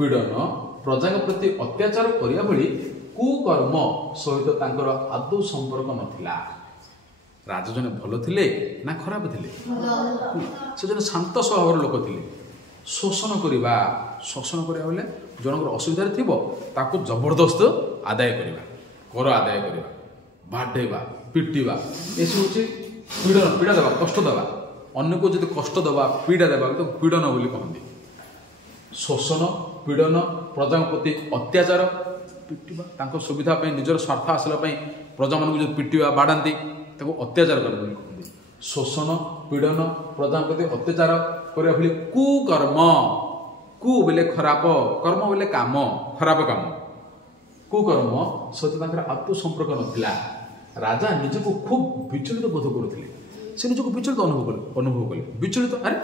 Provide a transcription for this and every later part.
पीड़न प्रजा प्रति अत्याचार करिया भली कुकर्म सहित तांकर आदौ संपर्क नथिला। राजा जने भल थिले ना खराब थिले? से जने शांत स्वभाव लोक थिले। शोषण करिबा बोले जनकर असुविधा थिबो ताको जबरदस्त आदाय करिबा, कर आदाय करिबा, बाढेबा, पिटिबा, एसु होची पीड़न, पीड़ा देबा, कष्ट देबा। अन्य को जदि कष्ट देबा, पीड़ा देबा तो पीड़न बोली कहंदी। शोषण, पीड़न, प्रजा प्रति अत्याचार, पिटिबा, तांको सुविधा पे निजर स्वार्थ आसला पे प्रजा मानक जो पिटिबा, बाडांती ताको अत्याचार कर बोली कहंदी। शोषण, पीड़न, प्रजा प्रति अत्याचार करिया भली कुकर्म, कु बोले खराब, कर्म बोले काम, खराब काम, कुकर्म सहित तांकर आत्म संपर्क नथिला। राजा निजको खूब विचलित बोध करुथिले। से निजको विचलित अनुभव कले विचलित, अरे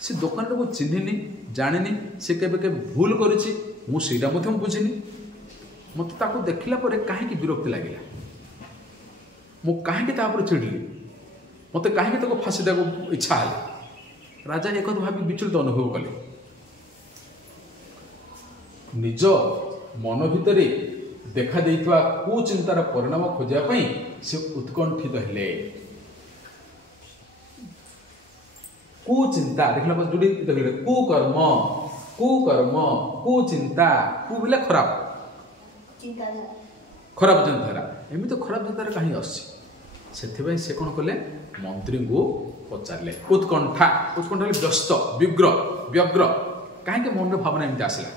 से दुकान को चिन्हिनी, जानिनी, से केबे केबे भूल करिछि, मु सेटा मथे बुझिनी। मते ताको देखिला परे काहे विरक्ति लागिला, मु काहे तापर चिड़िली, मते काहे ताको फांसी देको इच्छा हला। राजा एक भावी विचलित अनुभव कले। निज मन भितरे देखा देइथवा कुचिंतार परिणाम खोजिया पई से उत्कंठित हेले। कुचिंता देखला पर जुड़ी देखले कुकर्म, कुकर्म, कुचिंता, कु बोले खराब, चिंताधारा, खराब चिंताधारा। एमि तो खराब चिंताधारा कहीं आसी। सेथिबाई से कोन कले, मंत्री को पचारले। उत्कंठा, उत्कंठा व्यस्त, विग्र, व्यग्र, काहे के मन रे भावना एमि आसला।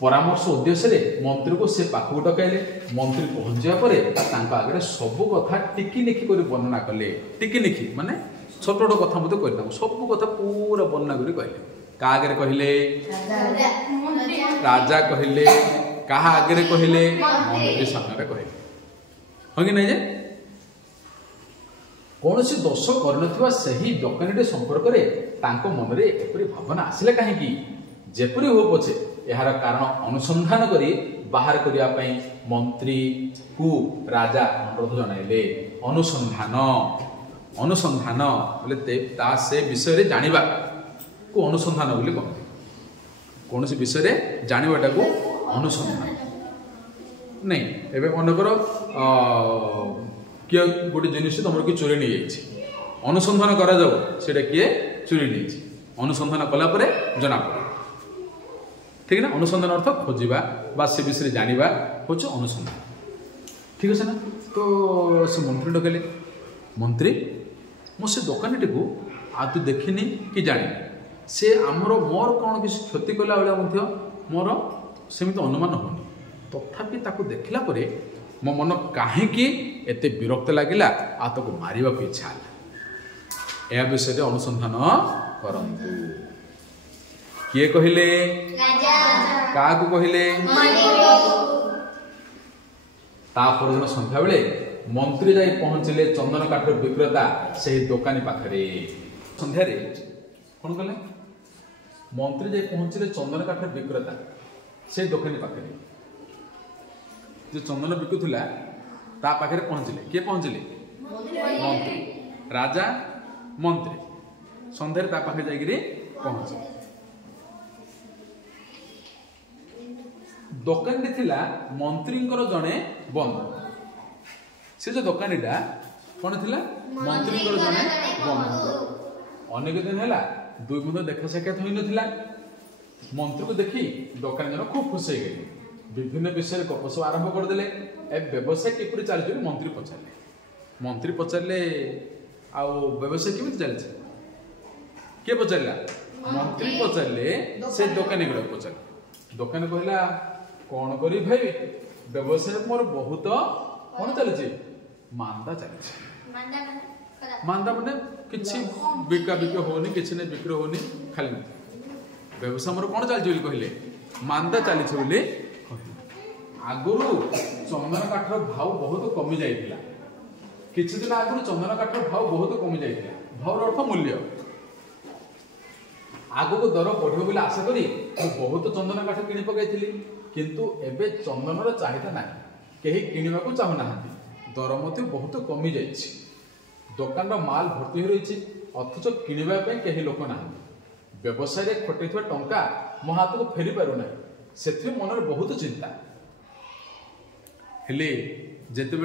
परामर्श उद्देश्य रे मंत्री को से पाखु डकाइले। मंत्री पहुंचा परे तांका आगे सब कथा टिकी निखी कर वर्णना कले। टिकी निखी माने छोट छोट कथा मते कहि दाम, सब कथा पूरा वर्णना करी कहले। का आगे कहले? राजा कहले। कहा आगे कहले? मंत्री सामने कहले। हो कि नहीं जे कौनसी दोष करनथिबा सही डकाइटे संपर्क रे तांको मन रे एपरि भावना आसिले काहे की? जेपरि हो पछे यार कारण अनुसंधान करी बाहर करिया पई मंत्री को राजा अनुरोध जनाइले। अनुसंधान, अनुसंधान बोले ता से विषय रे जानिबा को अनुसंधान बोली कहते। कौन से विषय रे जानिबाटा को अनुसंधान नहीं। एबे मन करो किए गोटे जिनिस तुम कि चोरी नहीं जाइए, अनुसंधान करा जाऊ सेटा किए चोरी नहीं। अनुसंधान कला परे जना पड़े, ठीक ना? अनुसंधान अर्थ खोजा बा से विषय जानिबा होछ अनुसंधान, ठीक है ना? तो से मंत्री डकले। मंत्री मो से दुकानटी को आदि देखिनी कि जानी, से आमर मोर कौन किसी क्षति कला बेला मोर सेमित अनुमान होनी। तथापि ताको देखला परे मो मन काहेकि एते विरक्त लागिला, आ ताको मारिबा को इच्छा हला। ए विषय अनुसंधान करंतु। किए कहिले? राजा। का को कहिले? तापर दिन संध्या बेले मंत्री जाई पहुंचले चंदन काठ विक्रेता से दुकानी पाखरे। संध्या रे कोन कले? मंत्री जाई पहुंचले चंदन काठ विक्रेता से दुकानी पाखरे। जो चंदन बिकुथुला ता पाखरे पहुंचले। किए पहुंचले? मंत्री। राजा मंत्री संध्या ता पाखरे जाई गिरी पहुंचे। दुकानी थिला मंत्री जड़े बंधु। से जो दुकानीटा कौन थिला? मंत्री जड़े बंधु। अनेक दिन है दुई बंधु देखा साक्षात हो ना। मंत्री को देखी दुकानी जन खूब खुश हो गए। विभिन्न विषय गपसप आरंभ करदे। ए व्यवसाय किपरि चलछि मंत्री पचारे। मंत्री पचारे आ व्यवसाय केमि चलछि? के पचारा? मंत्री पचारे। से दुकानी गुड़ा पचारे। दुकानी कहला कौन करी भाई व्यवसाय मोर बहुत कौन चलछि? मांदा चलछि। मांदा माने किछि बिका बिक्री होनी, किछि ने बिक्री होनी, खाली व्यवसाय मोर कौन चलछि बोली कहले? मांदा चलछि बोली। आगुरु चंदन काठर भाव बहुत कमी जाइतिला। किछि दिन आगुरु चंदन काठर भाव बहुत कमी जाइतिला। भावर अर्थ मूल्य। आगु को दर बढ़ियो बोली आशा करी बहुत चंदन काठ किनि पकाइथिली, किंतु एबे चंदनर चाहिदा नाही, केही किनिबा को चाहू नाहांती। दर मते बहुत कमी जाइछि। दुकान माल भर्ती हो रही, अथच किनिबा पे केही लोक नाहांती। व्यवसाय खटे टंका मो हाथ को फेरी पार ना से मन में बहुत चिंता हेले जिते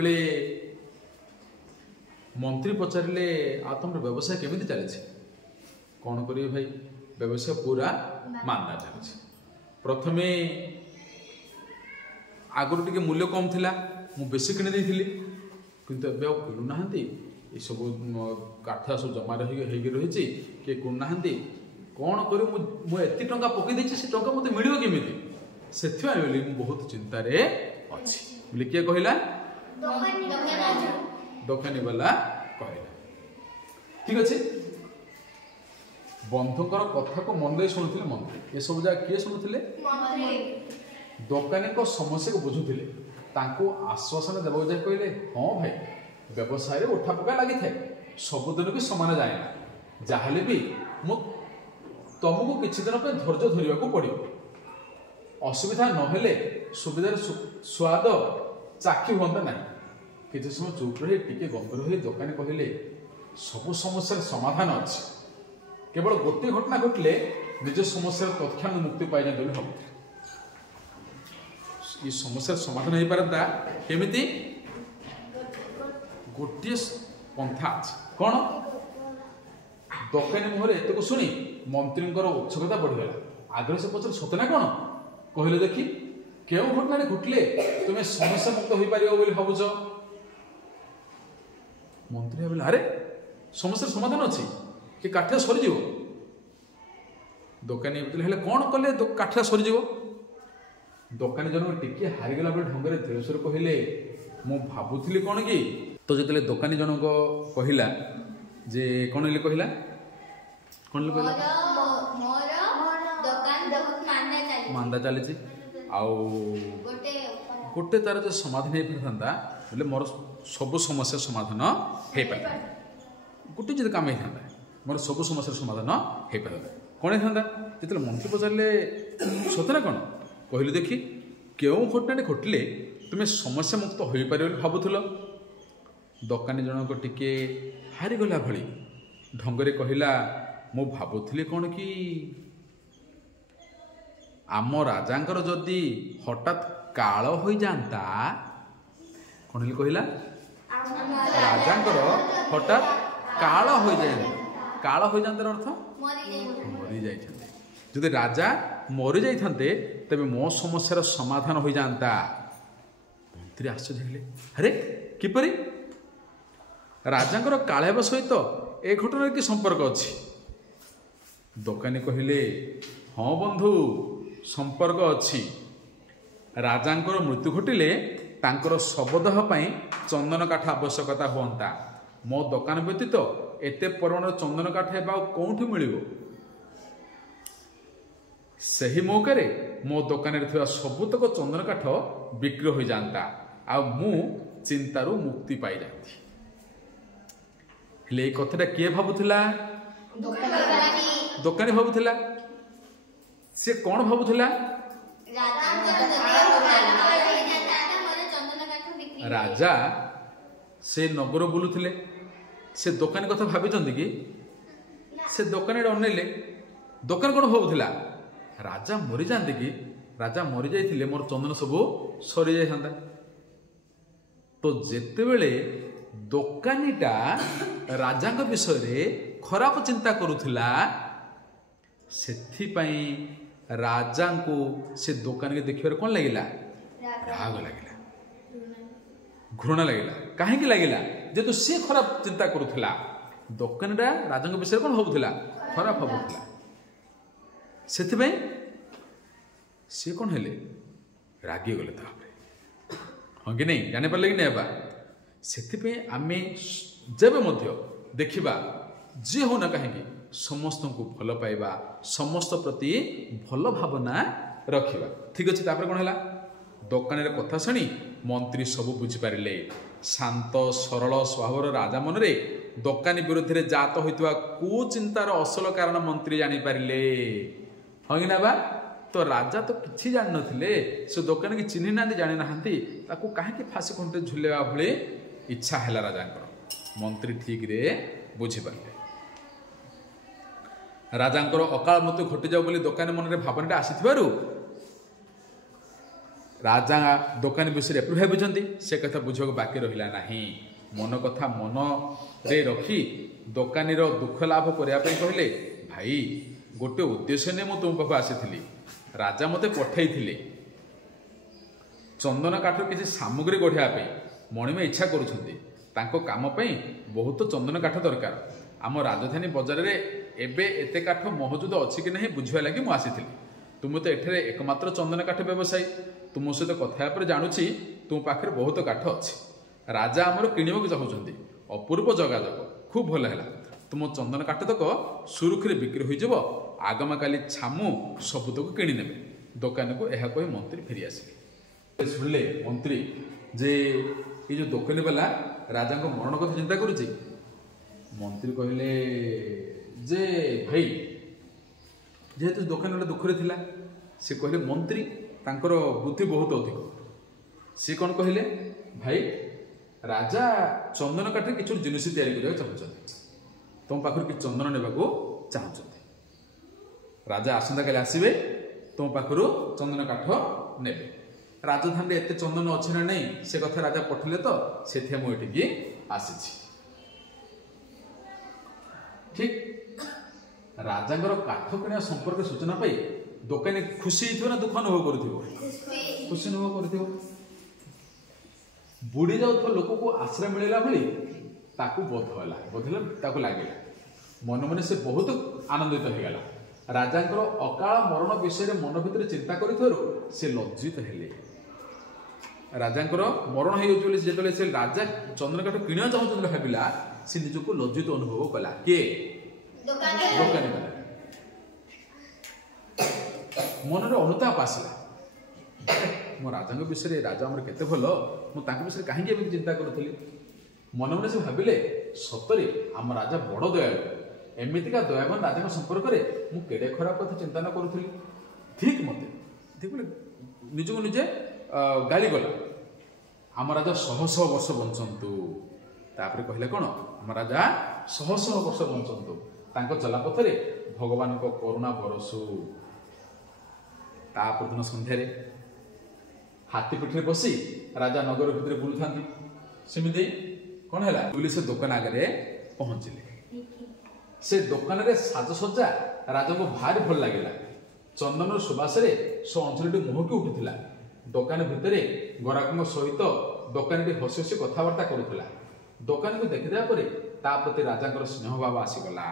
मंत्री पचारे आ तुम व्यवसाय केमी चली कौन करेंगे भाई व्यवसाय पूरा मांदा चली प्रथमे आगुरी टे मूल्य कम थिला मु बेसी किणी देइथिली किंतु एबे आ किणु नाहंती ए सब काठा सब जमा रही रही किए किणु नाहंती कौन करी मु एति टंका पकई देछि से टंका मते मिलियो केमिति सेथि बोली मु बहुत चिंता रे अछि बोली किए कहिला दोकानी वाला कहला ठीक अछि बंधुकर कथा को मन दे शुणुथिले मंत्री ये सब जा किए शुणुथिले दोकानी को समस्या को बुझुथिले तांको आश्वासन देबो जे कहले हां भाई व्यवसाय रे उठा पका लागि थाए सब दिन भी समान जाए ना जाहले भी मु तुमको किछि दिन पे धैर्य धरिया को पड़ियो असुविधा न हेले सुविधार स्वाद चाखी होंदा ना किछि समय चुप रही टिके गंभीर होई दोकानी कहले सब समस्या समाधान अछि केवल गोटे घटना घटले निज समस्या तत्क्षण मुक्ति पाई जाए हम ये समस्या समाधान हो पारता केमिति गोटे पंथा अछि कौन दोकानी मुहर एत को शुणी मंत्री उत्सुकता बढ़ीगला आग्रह से पचर सतना कौन कहले देखी केउ घटना घटले तुम्हें समस्या मुक्त हो पार भावुच मंत्री भाविला अरे समस्या समाधान अच्छी कि काठिया सरीज दोकानी हेले कौन कले काठिया सरीज दोकानी जन टिके हारीगला बेले ढंग से धीरे कहले मु भावुली कौन कि तो जो दोकानी जनक कहला जे कौन हेले कहला कौन मांदा चली गोटे तार जो समाधान हो पाता बोले मोर सब समस्या समाधान हो पाता गोटे जो कम होता मोर सब समस्या समाधान हो पाता कौन होता जो मंत्री पचारे सतना कौन कहले देखी क्यों घटना घटले तुम्हें समस्या मुक्त हो पार भावुल दोकानी जनक टिके हारीगला भली ढंग से कहला मु भावुली कौन कि आम राजांकर जदि हठात काल हो जाता कौन कहला राजांकर हठात काल हो जाए काल हो जाता अर्थ मरी जाइए जदि राजा मरी जाइए तेरे मो समस्यार समाधान हो जाता मंत्री आश्चर्य हेले अरे किपरि राजांकर काल हेबा सहित ए घटना कि संपर्क अच्छी दोकानी कहले हाँ बंधु संपर्क अच्छी राजांकर मृत्यु घटिले तांकर शवदाह पाई चंदन काठ आवश्यकता होता मो दोकान व्यतीत एते परिमाण चंदन काठ हेबा कोठु मिलिबो सही मौका रे मो दोकान रे थिबा सबुतक चंदन काठ बिक्री हो जाता आ मु चिंतारू मुक्ति पाई जाती हेले कथाटा किए भावुला दोकानी भावुला से कौन भावुला राजा से नगर बुलुले से दोकानी कथा भाभी कि से दोकानी अनेले दोकान कौन भावुला राजा मरी जाते कि राजा मरी जाइए मोर चंदन सब सरी जाता तो जेते बेले दोकानीटा राजा विषय खराब चिंता करुला सेथिपाई राजा को से दोकानी के देखिबार कौन लगिला राग लगिला घृणा लगिला कहीं लगिला जेतु सी खराब चिंता करुला दोकानीटा राजा विषय कौन भावुला खराब भावुला सेथिपाई सी कौन हेले रागी गले हाँ कि नहीं जानी पारे कि नहीं बा से आमे जब देखा जे होना कहीं समस्त को भल पाइबा समस्त प्रति भल भावना रखा ठीक अच्छे तापर कौन है दोकानी कथा शुणी मंत्री सब बुझिपारे शांत सरल स्वभाव राजा मनरे दोकानी विरोध में जात होता कुचिंतार असल कारण मंत्री जानीपारे हाँ कि ना बा तो राजा तो किसी जान नथिले से दोकानी की चिन्ह ना जानी ना ताकू कहीं फांसी खुंटे झुलेवा भले इच्छा है राजा मंत्री ठीक रे बुझिपारे राजांकर अकाल मृत्यु घटी जाऊ बोली दोकानी मन में भावनाटा आसीथिबारु राजा दोकानी विषय एपरि भाविଛନ୍ତି से कथा बुझक बाकी रहिला नाही। मन कथा मन रे रखी दोकानी दुख लाभ करने कहले भाई गोटे उद्देश्य ने तुम पाख आसी राजा मते पठाई चंदन काठ किसी सामग्री गढ़िया मणि में इच्छा करुछंती तांको काम पई बहुत चंदन काठ दरकार। आम राजधानी बजार रे एबे एते काठ मौजूद अच्छी कि नहीं बुझा लगी मुझे आसी तुम तो एठे एकमात्र चंदन काठ व्यवसायी तुम सहित कथा पर जानुची तुम पाखे बहुत काठ अच्छी राजा आमर किणवाक चाहूँगी अपूर्व जोगाजोग खूब भल है तुम चंदन काठ तक सुरुखुरी बिक्री हो आगम काली छामु सबुतक किणी ने दोकान को यह कही मंत्री फेरी आसिले शुणिले मंत्री जे ये जो दोकानी वाला राजा को मरण कथा चिंता करुच्ची मंत्री कहले जे भाई जेहेतु दोकान वाला दुखरे थिला से कहले मंत्री तांकर बुद्धि बहुत अधिक सी कौन कहले भाई राजा चंदन काठ किसी जिनिस तैयारी करने चाहते तुम पाखर कि चंदन ने चाहते राजा आसंता काली आसवे तुम पाखर चंदन काठ ने राजधानी एत चंदन अच्छे ना नहीं से कथा राजा पठिले तो से मुझे आसी ठीक राजांगर काठ किणा संपर्क सूचना पाई दोकानी खुशी ना दुख अनुभव कर खुशी अनुभव कर बुड़ी जाऊँ लोक को आश्रय मिलला भली बोधला लगे मन मन से बहुत आनंदित हो गला राजांकर अकाल मरण विषय मन भीतर चिंता कर से लज्जित हेले राजांकर मरण हो से राजा चंदन काठ किणा चाहूँ भाविला से निजक लज्जित अनुभव कला किए दोकानी मन अनुताप आसला मो राजा विषय राजा आम केते भल मुझे विषय कहीं चिंता करी मन मन से भाविले सतरे आम राजा बड़ दयालु एमतीका दयावान राजा संपर्क में मुझे खराब कथा चिंता न करूली ठीक मत निजक निजे गाली गला आम राजा शह शह वर्ष बंचतु तापर कहले कौन आम राजा शह शह वर्ष बंचतु चलापथरे भगवान को करुणा बरसु तापर दिन संध्यार हाथी पिठी बसी राजा नगर भितर बुलू था सेमती कौन है पुलिस दोकान आगे पहुंचले से दोकान रे साजसज्जा राजा को भारी भल लगे चंदन सुबास सो अंचल मुहकी उठुला दोकान भितर ग्राहक सहित दोकानी हसी हसी कथबार्ता करुला दोकान को देखिदा परे ता प्रति राजा स्नेह भाव आसीगला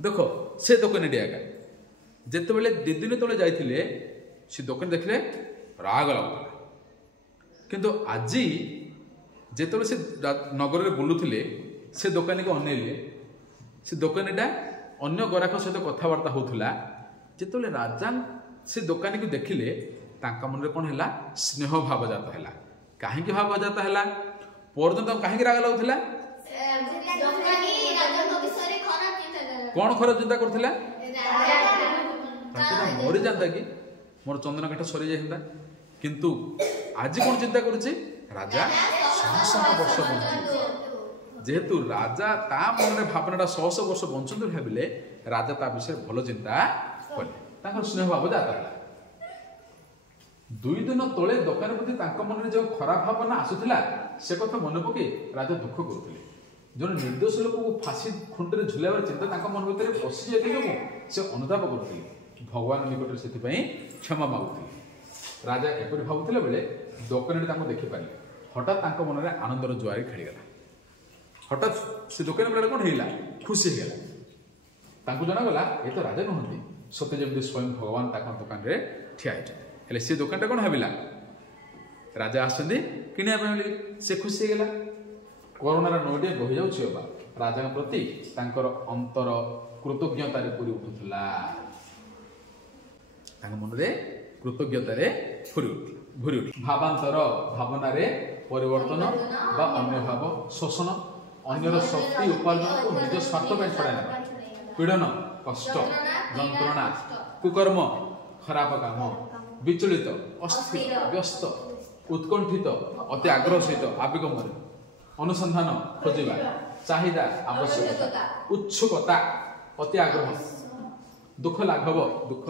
देखो से दोकानी आगे जिते बड़े दि दिन तले जाइए से दोकान देखले राग लगुला किंतु आज जिते से नगर में बुलूले से दोकानी को अनैले से दोकानीटा अन्य ग्राहक सहित कथबार्ता होता जिते राजा से दोकानी को देखिले मन में कौन है स्नेह भाव जात है कहीं भाव जात है परदिन कहीं राग लगुला कौन खराब चिंता करथिला मरी जाता कि मोर चंदन काठ सरी जाता किंतु आज कौन चिंता करुचे राजा शह शह वर्ष बंचु जेहेतु राजा ता मन में भावनाटा शह शह वर्ष बंचु भाविले राजा ता विषय भल चिंता कले स्नेह भाव जाता है 2 दिन तले दोकान प्रति मन में जो खराब भावना आसुला से कथा मन पकई राजा दुख करुले जो निर्दोष लोक को फाँसी खुंटे झुलाइबार चिंता मन भर पशि जाए से अनुताप करते भगवान निकट से क्षमा मागुले राजा एपरी भावुला बेले दोकानी देखिपारे हठात मन में आनंदर जुआरी खेलीगला हठात से दोकानी बेला कौन है खुशी होगा जनागला ये तो राजा नुहति सत्य जमी स्वयं भगवान दोकान में ठिया हेले से दोकानटा कौन भाविला राजा आसती किणा से खुशी होगा करोनार नौटे बही जाऊँ राजा प्रति अंतर कृतज्ञतार पूरी उठुला मन में कृतज्ञतार भूरी उठ भावांतर भावनार परिवर्तन बा अन्य भाव शोषण अन्यर शक्ति उपार्जन को निज स्वार्थ छड़ा पीड़न कष्ट जंत्रणा कुकर्म खराब काम विचलित अस्थिर व्यस्त उत्कंठित अति आग्रह सहित आवेग अनुसंधान खोजा चाहिदा आवश्यकता उत्सुकता अति आग्रह ଦୁଃଖ ଲାଘବ ଦୁଃଖ